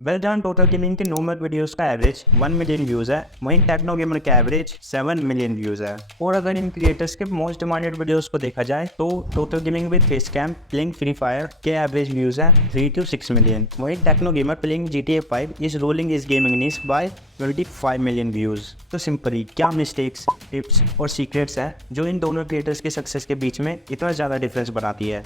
Well done. Total gaming के normal videos का average 1 million views है, वहीं टेक्नो गेमर का एवरेज 7 मिलियन व्यूज़ है। और अगर इन क्रिएटर्स के मोस्ट डिमांडेड वीडियोस को देखा जाए तो total gaming with face cam playing free fire के एवरेज व्यूज़ है 3 to 6 मिलियन। वहीं techno gamer playing GTA 5 is rolling is gaming niche by 25 million views. तो सिंपली क्या मिस्टेक्स, टिप्स और सीक्रेट्स हैं जो इन दोनों क्रिएटर्स के सक्सेस के बीच में इतना ज़्यादा डिफरेंस बनाती है?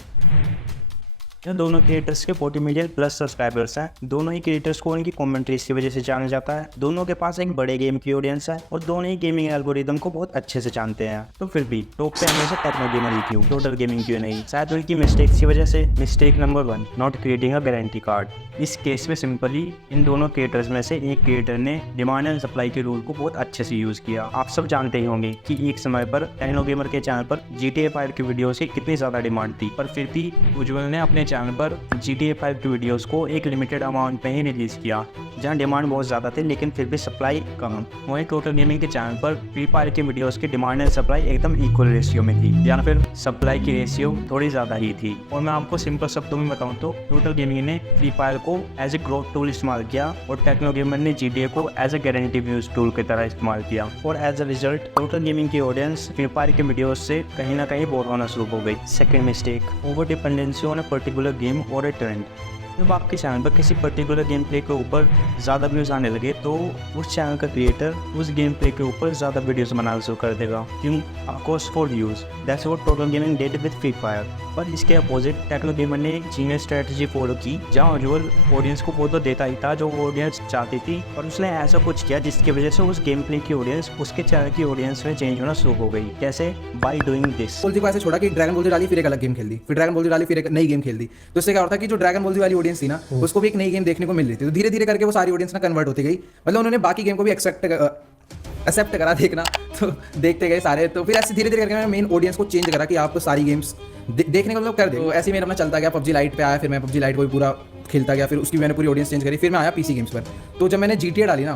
इन दोनों क्रिएटर्स के 40 मिलियन प्लस सब्सक्राइबर्स हैं। दोनों ही क्रिएटर्स को उनकी कमेंट्रीज की वजह से जाना जाता है। दोनों के पास एक बड़े गेम की ऑडियंस है और दोनों ही गेमिंग एल्गोरिदम को बहुत अच्छे से जानते हैं। तो फिर भी टॉप पे हमेशा टेक्नो गेमर ही क्यों, टोटल गेमिंग क्यों नहीं? शायद उनकी मिस्टेक्स की वजह से। Mistake number 1, not creating a guarantee card. इस केस में सिंपली इन दोनों क्रिएटर्स में से एक क्रिएटर ने डिमांड एंड सप्लाई के रूल को बहुत अच्छे से यूज़ किया। आप सब जानते ही होंगे कि एक समय पर टेक्नो गेमर के चैनल पर GTA 5 की वीडियोस की कितनी ज़्यादा डिमांड थी, पर फिर भी उज्ज्वल ने अपने चैनल पर GTA 5 की वीडियोस को एक लिमिटेड अमाउंट में ही रिलीज़ किया, जहां डिमांड बहुत ज़्यादा थी लेकिन फिर भी सप्लाई कम। वहीं टोटल गेमिंग के चैनल पर फ्री फायर की वीडियोस की डिमांड एंड सप्लाई एकदम इक्वल रेशियो में थी, या फिर सप्लाई की रेशियो थोड़ी ज़्यादा ही थी। और मैं आपको सिंपल शब्दों में बताऊँ तो टोटल गेमिंग ने फ्री फायर को एज ए ग्रोथ टूल इस्तेमाल किया और टेक्नो गेमर ने GTA को as a guarantee views tool की तरह इस्तेमाल किया। और as a result total gaming की ऑडियंस फ्री फायर के वीडियोस से कहीं ना कहीं बोर होना शुरू हो गई। Second mistake, over dependency on a particular game और ए ट्रेंड। जब आपके चैनल पर किसी पर्टिकुलर गेम प्ले के ऊपर ज़्यादा व्यूज़ आने लगे तो उस चैनल का क्रिएटर उस गेम प्ले के ऊपर ज़्यादा वीडियोस बनाना शुरू कर देगा। क्यों? Of course for views. That's what total gaming did with free fire. पर इसके अपोजिट टेक्नो गेमर ने एक जीनियस स्ट्रेटजी फॉलो की, जहाँ उज्ज्वल ऑडियंस को वो तो देता ही था जो ऑडियंस चाहती थी, और उसने ऐसा कुछ किया जिसकी वजह से उस गेम प्ले की ऑडियंस उसके चैनल की ऑडियंस में चेंज होना शुरू हो गई। कैसे? By doing this. बॉल जी को ऐसे छोड़ा कि ड्रैगन बॉल जी डाली, फिर एक अलग गेम खेल दी, फिर ड्रैगन बॉल जी डाली, फिर एक नई गेम खेल दी। तो इससे क्या होता है कि जो ड्रैगन बॉल जी वाली ऑडियंस थी ना, उसको भी एक नई गेम देखने को मिल रही थी। तो धीरे धीरे करके वो सारी ऑडियंस ना कन्वर्ट होती गई। मतलब उन्होंने बाकी गेम को भी एक्सेप्ट करा देखना, तो देखते गए सारे। तो फिर ऐसे धीरे धीरे करके मैंने मेन ऑडियंस को चेंज करा कि आप सारी गेम्स देखने को मतलब कर दे। तो ऐसे ही मेरा अपना चलता गया। PUBG लाइट पे आया, फिर मैं PUBG लाइट को भी पूरा खेलता गया, फिर उसकी मैंने पूरी ऑडियंस चेंज करी। फिर मैं आया PC गेम्स पर। तो जब मैंने GTA डाली ना,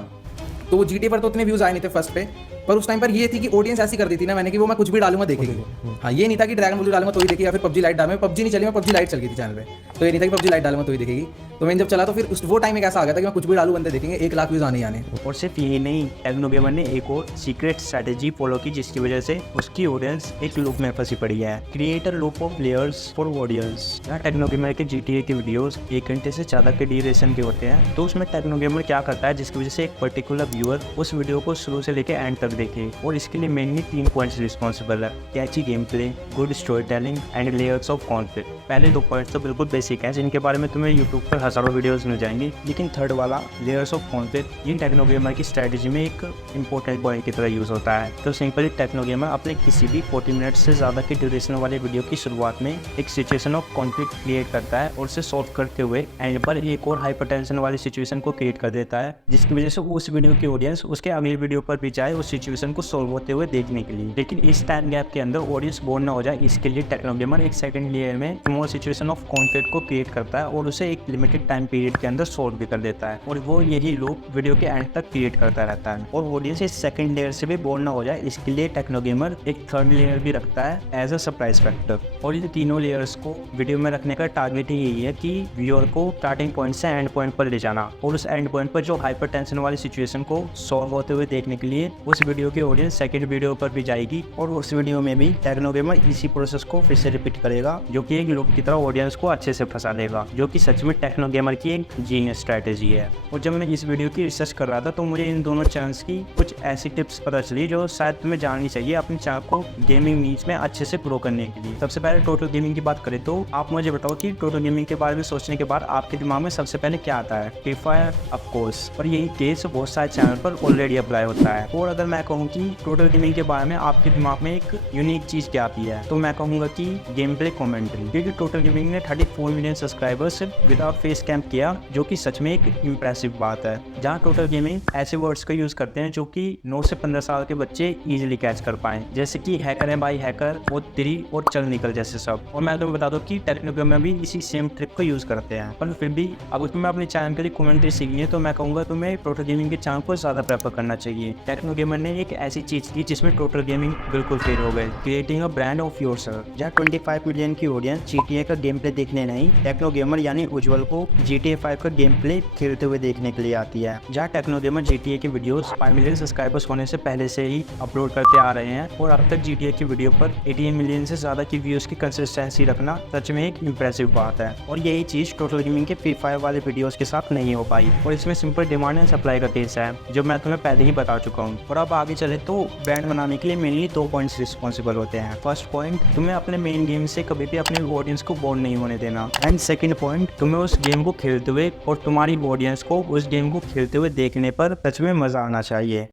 तो वो GTA पर तो उतने व्यूज़ आए नहीं थे फर्स्ट पे, पर उस टाइम पर ये थी कि ऑडियंस ऐसी कर दी थी ना मैंने कि वो मैं कुछ भी डालूंगा देखेगी। हाँ, ये नहीं था कि ड्रैगन बॉल डालूंगा तो ही देखेगी, या फिर PUBG लाइट डालूंगा। PUBG नहीं चली, मैं PUBG लाइट चल गई थी चैनल पे, तो ये नहीं था कि PUBG लाइट डालूंगा तो ही देखेगी। तो मैंने जब चला तो फिर उस वो टाइम एक ऐसा आ गया था कि मैं कुछ भी डालूं बंदे देखेंगे, 1 लाख व्यूज़ आने ही आने। और सिर्फ यही नहीं, टेक्नो गेमर ने एक और सीक्रेट स्ट्रेटेजी फॉलो की जिसकी वजह से उसकी ऑडियंस एक लूप में फंसी पड़ी है। Creator loop of players for audience. जहाँ टेक्नो गेमर के GTA के वीडियोस 1 घंटे से ज़्यादा के ड्यूरेशन के होते हैं, तो उसमें टेक्नो गेमर क्या करता है जिसकी वजह से एक पर्टिकुलर व्यूअर उस वीडियो को शुरू से लेकर एंड तक देखे। और इसके लिए मेनली 3 पॉइंट्स रिस्पॉन्सिबल है: catchy game play, good story telling and layers of conflict. पहले 2 पॉइंट्स तो बिल्कुल बेसिक हैं जिनके बारे में तुम्हें यूट्यूब पर हज़ारों वीडियोस मिल जाएंगी, लेकिन थर्ड वाला लेयर्स ऑफ कॉन्फ्लिक्ट ये टेक्नो गेमर की स्ट्रेटजी में एक इंपॉर्टेंट पॉइंट की तरह यूज़ होता है। तो सिंपली टेक्नो गेमर अपने किसी भी 40 मिनट से ज़्यादा के ड्यूरेशन वाले वीडियो की शुरुआत में एक सिचुएशन ऑफ कॉन्फ्लिक्ट क्रिएट करता है और उसे सॉल्व करते हुए एंड पर एक और हाइपर टेंशन वाली सिचुएशन को क्रिएट कर देता है, जिसकी वजह से उस वीडियो की ऑडियंस उसके अगले वीडियो पर भी जाए उस सिचुएशन को सॉल्व होते हुए देखने के लिए। लेकिन इस टाइम गैप के अंदर ऑडियंस बोर ना हो जाए, इसके लिए टेक्नो गेमर एक सेकंड लेयर में स्मॉल सिचुएशन ऑफ कॉन्फ्लिक्ट को क्रिएट करता है और उसे एक लिमिटेड टाइम पीरियड के अंदर सॉल्व भी कर देता है, और वो यही लूप वीडियो के एंड तक क्रिएट करता रहता है। और ऑडियंस इस सेकंड लेयर से भी बोर ना हो जाए, इसके लिए टेक्नो गेमर एक थर्ड लेयर भी रखता है एज अ सरप्राइज फैक्टर। और ये तीनों लेयर्स को वीडियो में रखने का टारगेट ही यही है कि व्यूअर को स्टार्टिंग पॉइंट से एंड पॉइंट पर ले जाना, और उस एंड पॉइंट पर जो हाइपर टेंशन वाली सिचुएशन को सॉल्व होते हुए देखने के लिए उस वीडियो की ऑडियंस सेकंड वीडियो पर भी जाएगी, और उस वीडियो में भी टेक्नो गेमर इसी प्रोसेस को फिर से रिपीट करेगा, जो कि एक लूप की तरह ऑडियंस को अच्छे से फंसा देगा, जो कि सच में टेक्नो गेमर की एक जीनियस स्ट्रैटेजी है। और जब मैं इस वीडियो की रिसर्च कर रहा था तो मुझे इन दोनों चैनल्स की कुछ ऐसी टिप्स पता चली जो शायद तुम्हें जाननी चाहिए अपने चैनल को गेमिंग नीच में अच्छे से ग्रो करने के लिए। सबसे पहले टोटल गेमिंग की बात करें तो आप मुझे बताओ कि टोटल गेमिंग के बारे में सोचने के बाद आपके दिमाग में सबसे पहले क्या आता है? Free fire, of course. और यही केस बहुत सारे चैनल पर ऑलरेडी अप्लाई होता है। और अगर मैं कहूँ कि टोटल गेमिंग के बारे में आपके दिमाग में एक यूनिक चीज़ क्या आती है, तो मैं कहूँगा कि गेम प्ले कमेंट्री। क्योंकि टोटल गेमिंग ने 34 million subscribers without face cam किया, जो कि सच में एक इम्प्रेसिव बात है। जहाँ टोटल गेमिंग ऐसे वर्ड्स का यूज़ करते हैं जो कि 9 से 15 साल के बच्चे इजीली कैच कर पाएँ, जैसे कि हैकर है भाई हैकर, वो तेरी और चल निकल जैसे सब। और मैं तुम्हें बता दूँ कि टेक्नो गेमर भी इसी सेम ट्रिक को यूज़ करते हैं। पर फिर भी अब उसमें अपने चैनल के लिए कमेंट्री सीखनी है तो मैं कहूँगा तुम्हें टोटल गेमिंग के चैनल को ज़्यादा प्रेफर करना चाहिए। टेक्नो गेमर उन्होंने एक ऐसी चीज की जिसमें टोटल गेमिंग बिल्कुल फेल हो गए, creating a brand of yourself. जहाँ 25 मिलियन की ऑडियंस GTA का गेम प्ले देखने नहीं, टेक्नो गेमर यानी उज्जवल को GTA 5 का गेम प्ले खेलते हुए देखने के लिए आती है। जहाँ टेक्नो गेमर GTA के वीडियोस 5 मिलियन सब्सक्राइबर्स होने से पहले से ही अपलोड करते आ रहे हैं और अब तक GTA की वीडियो पर 18 मिलियन से ज्यादा की व्यूज की कंसिस्टेंसी रखना सच में एक इम्प्रेसिव बात है। और यही चीज टोटल गेमिंग के फ्री फायर वाले वीडियोस के साथ नहीं हो पाई और इसमें सिंपल डिमांड एंड सप्लाई का केस है, जो मैं तुम्हें पहले ही बता चुका हूँ। और अब आगे चले तो ब्रांड बनाने के लिए मेनली 2 पॉइंट्स रिस्पॉन्सिबल होते हैं। फर्स्ट पॉइंट, तुम्हें अपने मेन गेम से कभी भी अपने ऑडियंस को बोर नहीं होने देना। एंड सेकंड पॉइंट, तुम्हें उस गेम को खेलते हुए और तुम्हारी ऑडियंस को उस गेम को खेलते हुए देखने पर सच में मजा आना चाहिए।